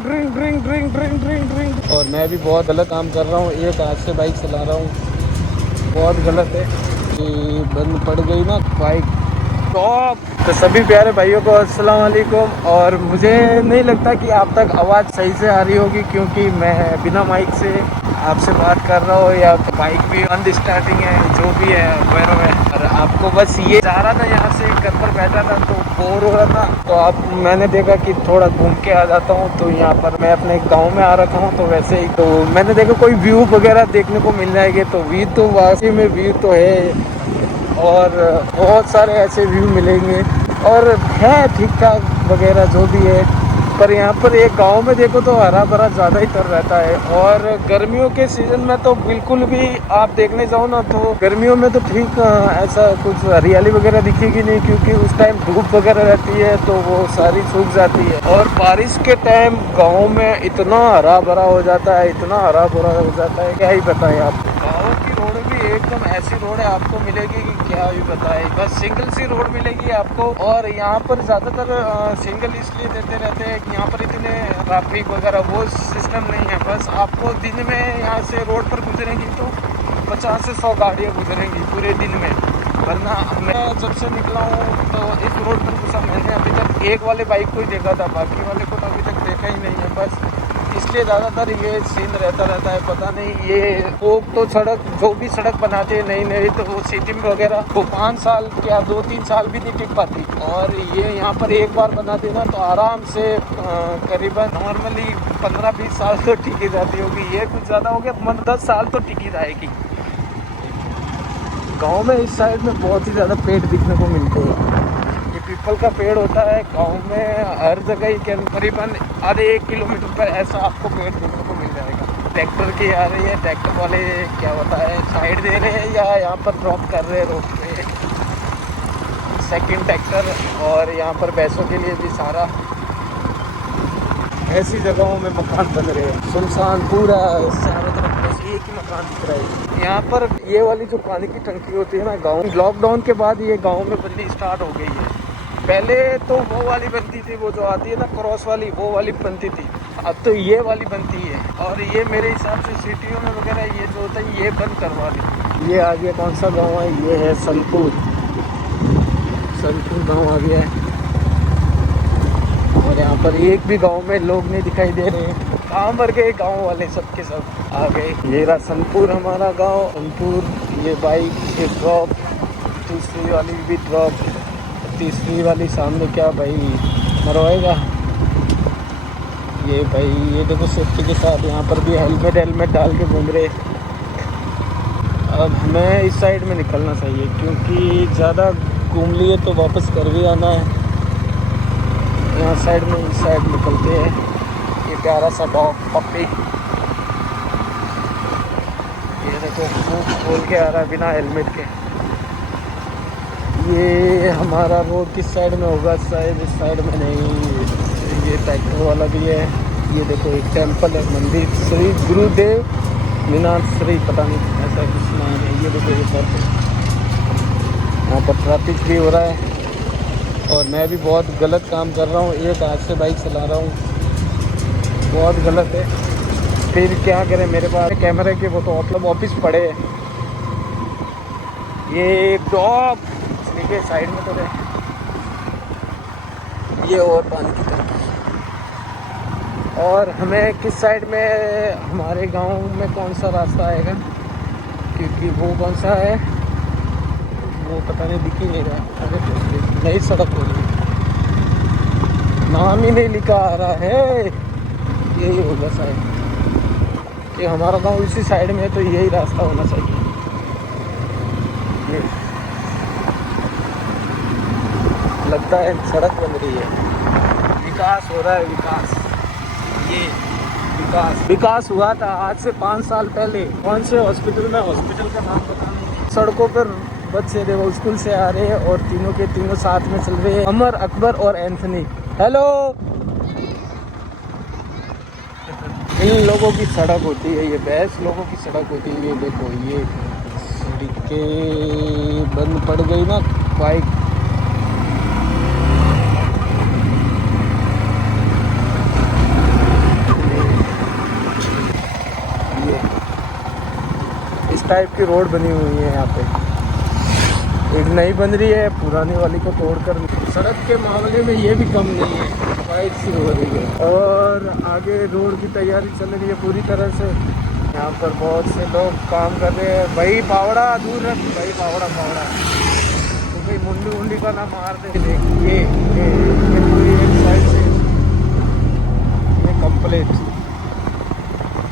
Drink drink drink drink drink drink drink. और मैं भी बहुत गलत काम कर रहा हूँ, एक हाथ से बाइक चला रहा हूँ, बहुत गलत है। ये बंद पड़ गई ना बाइक टॉप। तो सभी प्यारे भाइयों को अस्सलाम वालेकुम। और मुझे नहीं लगता कि आप तक आवाज़ सही से आ रही होगी, क्योंकि मैं बिना माइक से आपसे बात कर रहा हूँ, या बाइक भी अन स्टार्टिंग है, जो भी है वैरो है। और आपको बस ये जा रहा था, यहाँ से घर पर बैठा था तो बोर हो रहा था, तो आप मैंने देखा कि थोड़ा घूम के आ जाता हूँ। तो यहाँ पर मैं अपने गाँव में आ रखा हूँ, तो वैसे ही तो मैंने देखा कोई व्यू वगैरह देखने को मिल जाएंगे। तो व्यू तो वाकई में व्यू तो है, और बहुत सारे ऐसे व्यू मिलेंगे, और है ठीक ठाक वगैरह जो भी है। पर यहाँ पर एक गांव में देखो तो हरा भरा ज़्यादा ही तर रहता है। और गर्मियों के सीज़न में तो बिल्कुल भी आप देखने जाओ ना, तो गर्मियों में तो ठीक ऐसा कुछ हरियाली वगैरह दिखेगी नहीं, क्योंकि उस टाइम धूप वगैरह रहती है तो वो सारी सूख जाती है। और बारिश के टाइम गाँव में इतना हरा भरा हो जाता है, इतना हरा भरा हो जाता है, क्या ही बताएं आपको। गाँव की रोड भी एकदम ऐसी रोड है आपको मिलेगी कि क्या ही बताए, बस सिंगल सी रोड मिलेगी आपको। और यहाँ पर ज़्यादातर सिंगल इसलिए देते रहते हैं कि यहाँ पर इतने ट्रैफिक वगैरह वो सिस्टम नहीं है। बस आपको दिन में यहाँ से रोड पर गुजरेंगी तो 50 से 100 गाड़ियाँ गुजरेंगी पूरे दिन में। वरना मैं जब से निकला हूँ तो इस रोड पर घुसा, मैंने अभी तक एक वाले बाइक को ही देखा था, बाकी वाले को तो अभी तक देखा ही नहीं है। बस इसलिए ज़्यादातर ये सीन रहता है। पता नहीं ये लोग तो सड़क जो भी सड़क बनाते हैं नई नई, तो वो सिटी में वगैरह वो 5 साल क्या 2-3 साल भी नहीं टिक पाती। और ये यहाँ पर एक बार बना देना तो आराम से करीबन नॉर्मली 15-20 साल तो टिकी जाती होगी। ये कुछ ज़्यादा हो गया, 10 साल तो टिकी जाएगी। गाँव में इस साइड में बहुत ही ज़्यादा पेड़ दिखने को मिलते हैं। ये पीपल का पेड़ होता है गांव में हर जगह ही, करीबन आधे 1 किलोमीटर पर ऐसा आपको पेड़ देखने को मिल जाएगा। ट्रैक्टर की आ रही है, ट्रैक्टर वाले क्या होता है साइड दे रहे हैं या यहाँ पर ड्रॉप कर रहे हैं रोड पे सेकंड ट्रैक्टर। और यहाँ पर भैंसों के लिए भी सारा ऐसी जगहों में मकान बन रहे हैं, सुनसान पूरा चारों तरफ बस एक ही मकान दिख रहा है। यहाँ पर ये वाली जो पानी की टंकी होती है ना, गाँव लॉकडाउन के बाद ये गाँव में बननी स्टार्ट हो गई है। पहले तो वो वाली बनती थी, वो जो आती है ना क्रॉस वाली, वो वाली बनती थी। अब तो ये वाली बनती है। और ये मेरे हिसाब से सिटियों में वगैरह ये जो होता है ये बंद करवा दी। ये आ गया कौन सा गाँव है, ये है सनपुर गाँव आ गया है। और यहाँ पर एक भी गांव में लोग नहीं दिखाई दे रहे हैं, कहाँ मर गए गांव वाले, सबके सब आ गए। ये रहा सनपुर हमारा गांव सनपुर। ये बाइक एक ड्रॉप, दूसरी वाली भी ड्रॉप, तीसरी वाली सामने क्या भाई मरवाएगा ये भाई। ये देखो सेफ्टी के साथ यहाँ पर भी हेलमेट डाल के घूम रहे। अब हमें इस साइड में निकलना चाहिए, क्योंकि ज़्यादा घूम लिए तो वापस घर भी आना है। यहाँ साइड में इस साइड निकलते हैं। ये प्यारा सा डॉग पप्पी, ये देखो मुँह खोल के आ रहा है बिना हेलमेट के। ये हमारा रोड किस साइड में होगा, शायद इस साइड में नहीं। ये ट्रैक्टर वाला भी है। ये देखो एक टेंपल है, मंदिर श्री गुरुदेव मीनाश्री, पता नहीं ऐसा कुछ नाम है। ये देखो ये पर यहाँ पर ट्रैफिक भी हो रहा है, और मैं भी बहुत गलत काम कर रहा हूँ, एक हाथ से बाइक चला रहा हूँ, बहुत गलत है। फिर क्या करें, मेरे पास कैमरे के वो तो मतलब ऑफिस पड़े हैं। ये टॉप के साइड में तो है ये, और पानी की टंकी। और हमें किस साइड में, हमारे गांव में कौन सा रास्ता आएगा, क्योंकि वो कौन सा है वो पता नहीं, दिख ही नहीं रहा। अरे नई सड़क हो रही, नाम ही नहीं लिखा आ रहा है। यही होगा शायद कि हमारा गांव इसी साइड में है, तो यही रास्ता होना चाहिए। ये लगता है सड़क बन रही है, विकास हो रहा है, विकास। ये विकास हुआ था आज से 5 साल पहले। कौन से हॉस्पिटल में, हॉस्पिटल का नाम पता नहीं। सड़कों पर बच्चे देखो स्कूल से आ रहे हैं, और तीनों के तीनों साथ में चल रहे हैं, अमर, अकबर और एंथनी। हेलो। इन लोगों की सड़क होती है, ये बैस लोगों की सड़क होती है। ये देखो ये सड़कें बंद पड़ गई ना बाइक। टाइप की रोड बनी हुई है यहाँ पे। एक नई बन रही है, पुरानी वाली को तोड़कर। सड़क के मामले में ये भी कम नहीं है, वाइट सी हो रही है। और आगे रोड की तैयारी चल रही है पूरी तरह से। यहाँ पर बहुत से लोग काम कर रहे हैं। भाई पावड़ा दूर रख भाई, पावड़ा पावड़ा तो भाई मुंडी उंडी का ना मार दे। देखिए ये पूरी एक साइड से ये कंप्लीट,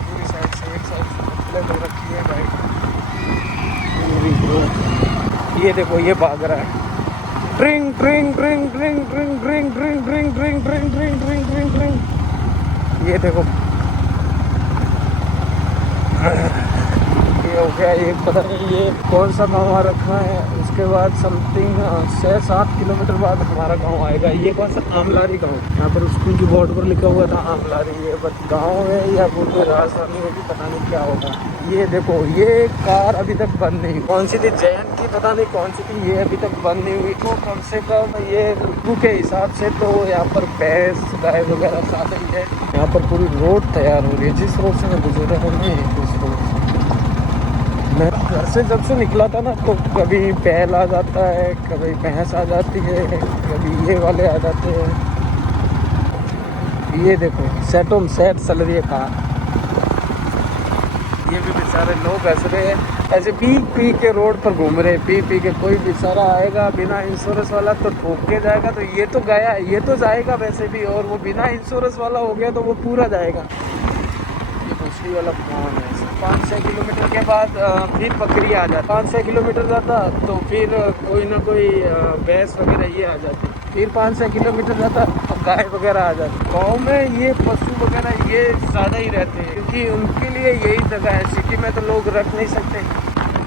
पूरी साइड से एक साइड से कंप्लीट हो रखी है भाई पूरी रोड। ये देखो ये भाग रहा है, ड्रिंग ड्रिंग ड्रिंग ड्रिंग ड्रिंग ड्रिंग ड्रिंग ड्रिंग ड्रिंग ड्रिंग ड्रिंग ड्रिंग ड्रिंग ड्रिंग। ये देखो ये हो गया। ये पता नहीं ये कौन सा गाँव आ रखा है। उसके बाद समथिंग 6-7 किलोमीटर बाद हमारा गांव आएगा। ये कौन सा आमलारी गांव, यहाँ पर स्कूल की बोर्ड पर लिखा हुआ था आमलारी। ये बस गांव है या वो कोई राजधानी होगी, पता नहीं क्या होगा। ये देखो ये कार अभी तक बंद नहीं, कौन सी थी जैन की, पता नहीं कौन सी थी, ये अभी तक बंद नहीं हुई। तो कम से कम ये ऋतु के हिसाब से तो यहाँ पर भैंस गाय वगैरह साथ ही है। यहाँ पर पूरी रोड तैयार हो रही है। जिस रोड से मैं गुजरा हूँ उस रोड से मैं घर से जब से निकला था ना, तो कभी बैल आ जाता है, कभी भैंस आ जाती है, कभी ये वाले आ जाते हैं। ये देखो सेटों सेट चल रही है कार। ये भी बेचारे लोग ऐसे पी के रोड पर घूम रहे, पी के। कोई बेचारा आएगा बिना इंश्योरेंस वाला तो ठोक के जाएगा, तो ये तो गया, ये तो जाएगा वैसे भी, और वो बिना इंश्योरेंस वाला हो गया तो वो पूरा जाएगा। ये दूसरी वाला कौन है। 5-6 किलोमीटर के बाद फिर बकरी आ जाती, 5-6 किलोमीटर जाता तो फिर कोई ना कोई भैंस वगैरह ये आ जाती, फिर 5-6 किलोमीटर जाता तो गाय वगैरह आ जाती। गाँव में ये पशु वगैरह ये ज़्यादा ही रहते हैं, क्योंकि उनके लिए यही जगह है। सिटी में तो लोग रख नहीं सकते,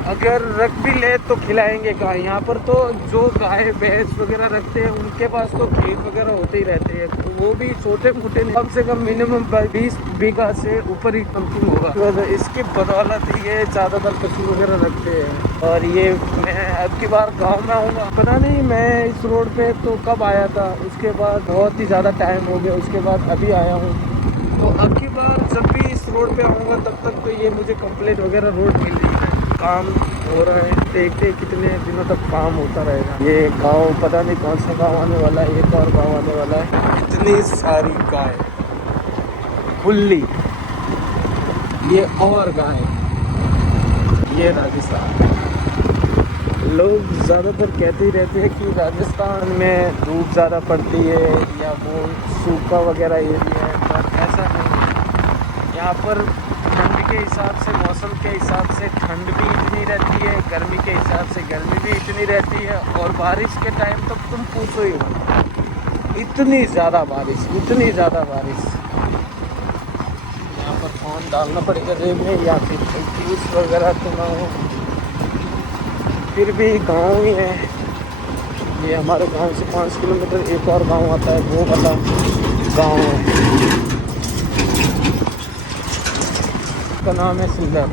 अगर रख भी ले तो खिलाएंगे कहाँ। यहाँ पर तो जो गाय भैंस वगैरह रखते हैं उनके पास तो खेत वगैरह होते ही रहते हैं, तो वो भी छोटे मोटे, कम से कम मिनिमम 20 बीघा से ऊपर ही समथिंग होगा। तो इसकी बदौलत ये ज़्यादातर पशु वगैरह रखते हैं। और ये मैं अब की बार गाँव में आऊँगा, पता नहीं मैं इस रोड पे तो कब आया था, उसके बाद बहुत ही ज़्यादा टाइम हो गया, उसके बाद अभी आया हूँ। तो अब की बार जब भी इस रोड पे आऊँगा तब तक तो ये मुझे कंप्लीट वगैरह रोड मिल रही है, काम हो रहा है। देखते कितने दिनों तक काम होता रहेगा। ये गांव पता नहीं कौन सा गांव आने वाला है, एक और गांव आने वाला है। इतनी सारी गाय खुली, ये और गाय, ये राजस्थान। लोग ज़्यादातर कहते ही रहते हैं कि राजस्थान में धूप ज़्यादा पड़ती है या वो सूखा वगैरह एरिया है, पर ऐसा नहीं है। यहाँ पर ठंड के हिसाब से, मौसम के हिसाब से ठंड भी इतनी रहती है, गर्मी के हिसाब से गर्मी भी इतनी रहती है, और बारिश के टाइम तो तुम पूछो ही मत, इतनी ज़्यादा बारिश, इतनी ज़्यादा बारिश। यहाँ पर फोन डालना पड़ेगा जेब में या फिर जूस वगैरह तो ना हो, फिर भी गांव ही है। ये हमारे गांव से 5 किलोमीटर एक और गांव आता है, वो वाला गांव है, का नाम है सिंदर।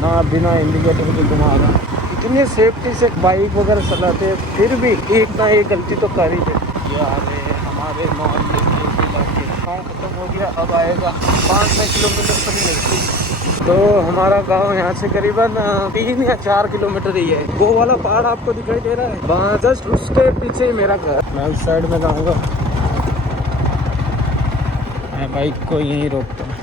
ना बिना इंडिकेटर के घुमा रहा, इतने सेफ्टी से बाइक वगैरह चलाते हैं, फिर भी एक ना एक गलती तो कर ही देते। यार हमारे मोहल्ले के गाँव खत्म हो गया, अब आएगा 5-6 किलोमीटर पर नहीं। तो हमारा गांव यहाँ से करीबन 3 या 4 किलोमीटर ही है। वो वाला पहाड़ आपको दिखाई दे रहा है, वहाँ जस्ट उसके पीछे ही मेरा घर। मैं उस साइड में जाऊँगा, मैं बाइक को यहीं रोकता हूँ।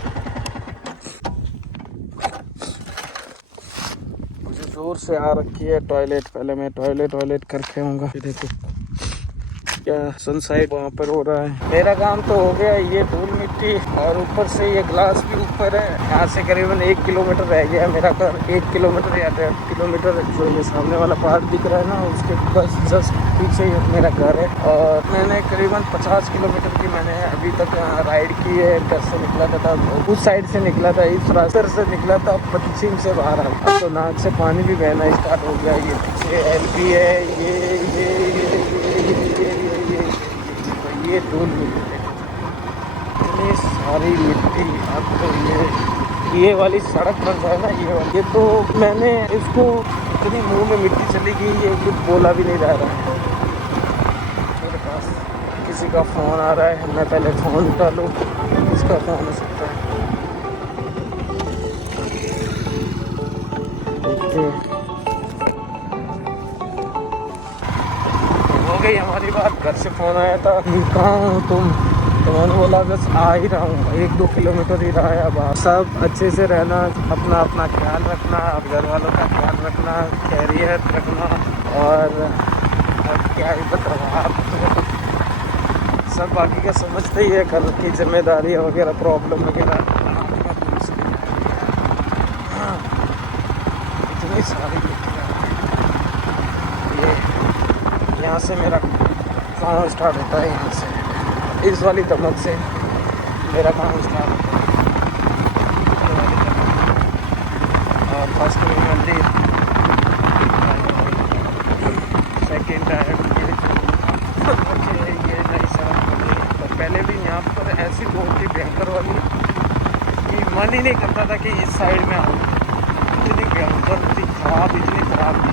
मुझे जोर से आ रखी है टॉयलेट, पहले मैं टॉयलेट करके आऊँगा। देखो क्या सनसाइड वहाँ पर हो रहा है। मेरा काम तो हो गया, ये धूल मिट्टी और ऊपर से ये ग्लास भी ऊपर है। यहाँ से करीबन 1 किलोमीटर रह गया मेरा घर, 1 किलोमीटर या 1.5 किलोमीटर। जो ये सामने वाला पहाड़ दिख रहा है ना, उसके बस जस्ट पीछे ही मेरा घर है। और मैंने करीबन 50 किलोमीटर की मैंने अभी तक राइड की है। घर से निकला था, उस साइड से निकला था, इस रास्ते से निकला था, पश्चिम से बाहर आ। अब तो नाक से पानी भी बहना स्टार्ट हो गया। ये पीछे एलपी है, ये धूल मिट्टी, इतनी सारी मिट्टी। अब तो ये वाली सड़क बन रहा है ना, ये तो मैंने इसको इतनी मुंह में मिट्टी चली गई, ये कुछ बोला भी नहीं जा रहा है। मेरे पास किसी का फ़ोन आ रहा है, मैं पहले फ़ोन उठा लूँ। किसका फ़ोन हो सकता है? ये हो गई हमारी बात। घर से फोन आया था कि कहाँ हो तुम, तो मैंने बोला बस आ ही रहा हूँ, 1-2 किलोमीटर ही रहा है। अब आप सब अच्छे से रहना, अपना अपना ख्याल रखना, घर वालों का ख्याल रखना, खैरियत रखना। और अब क्या ही बताऊँ आप, तो सब बाकी का समझते ही है, घर की जिम्मेदारी वगैरह, प्रॉब्लम वगैरह। हाँ, इतनी सारी ये यहाँ से मेरा काम स्टार्ट होता है, यहाँ से इस वाली दमक से मेरा काम स्टार्ट होता है। और फर्स्ट में मंदिर, सेकेंड है ये नई सड़क बनी। तो पहले भी यहाँ पर ऐसी रोड थी भयंकर वाली कि मन ही नहीं करता था कि इस साइड में आऊँ। इतनी भयंकर थी, खराब, इतनी खराब थी।